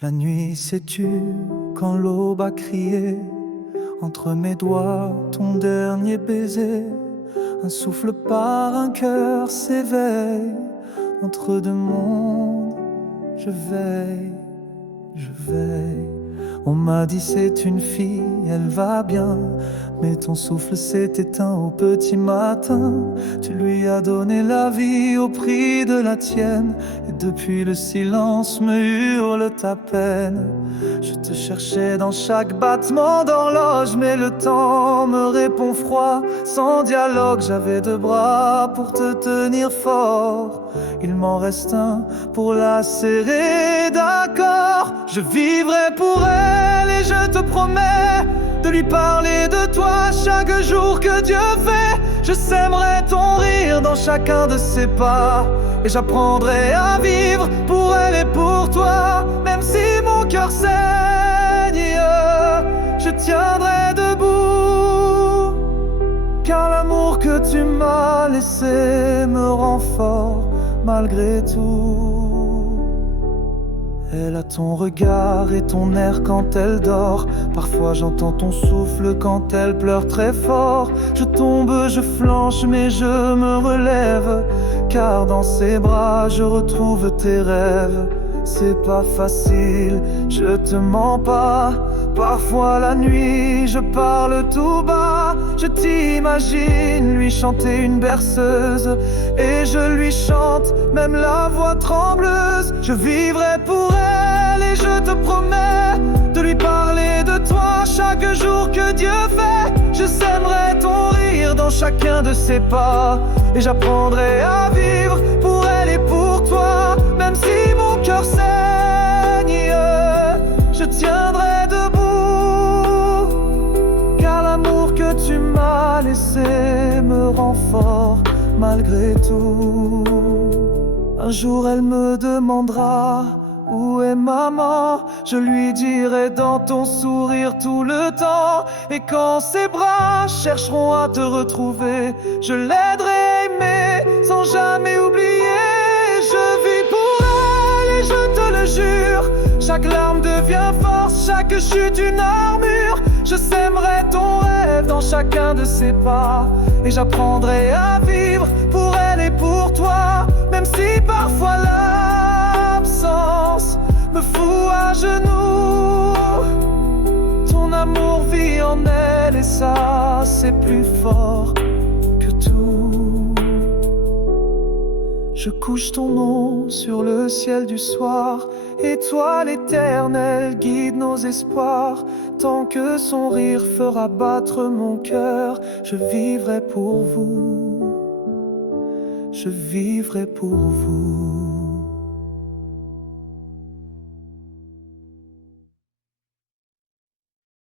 La nuit, sais-tu, quand l'aube a crié, entre mes doigts ton dernier baiser, un souffle par un cœur s'éveille, entre deux mondes, je veille, je veille. On m'a dit c'est une fille, elle va bien, mais ton souffle s'est éteint au petit matin. Tu lui as donné la vie au prix de la tienne, et depuis le silence me hurle ta peine. Je te cherchais dans chaque battement d'horloge, mais le temps me répond froid, sans dialogue. J'avais deux bras pour te tenir fort, il m'en reste un pour la serrer, d'accord. Je vivrai pour elle et je te promets de lui parler de toi chaque jour que Dieu fait. Je sèmerai ton rire dans chacun de ses pas, et j'apprendrai à vivre pour elle et pour toi. Même si mon cœur saigne, je tiendrai debout, car l'amour que tu m'as laissé me rend fort malgré tout. Elle a ton regard et ton air quand elle dort. Parfois j'entends ton souffle quand elle pleure très fort. Je tombe, je flanche mais je me relève, car dans ses bras je retrouve tes rêves. C'est pas facile, je te mens pas. Parfois la nuit je parle tout bas. Je t'imagine lui chanter une berceuse, et je lui chante même la voix trembleuse. Je vivrai pour elle et je te promets de lui parler de toi chaque jour que Dieu fait. Je sèmerai ton rire dans chacun de ses pas, et j'apprendrai à vivre pour elle et pour toi. Même si mon cœur saigne, je tiendrai debout, car l'amour que tu m'as laissé me rend fort malgré tout. Un jour elle me demandera où est maman, je lui dirai dans ton sourire tout le temps. Et quand ses bras chercheront à te retrouver, je l'aiderai à aimer sans jamais oublier. Je vis pour elle et je te le jure, chaque larme devient force, chaque chute une armure. Je sèmerai ton rêve dans chacun de ses pas, et j'apprendrai à vivre pour elle et pour toi. Même si parfois l'absence me fout à genoux, ton amour vit en elle, et ça c'est plus fort que tout. Je couche ton nom sur le ciel du soir, étoile éternelle guide nos espoirs. Tant que son rire fera battre mon cœur, je vivrai pour vous, je vivrai pour vous.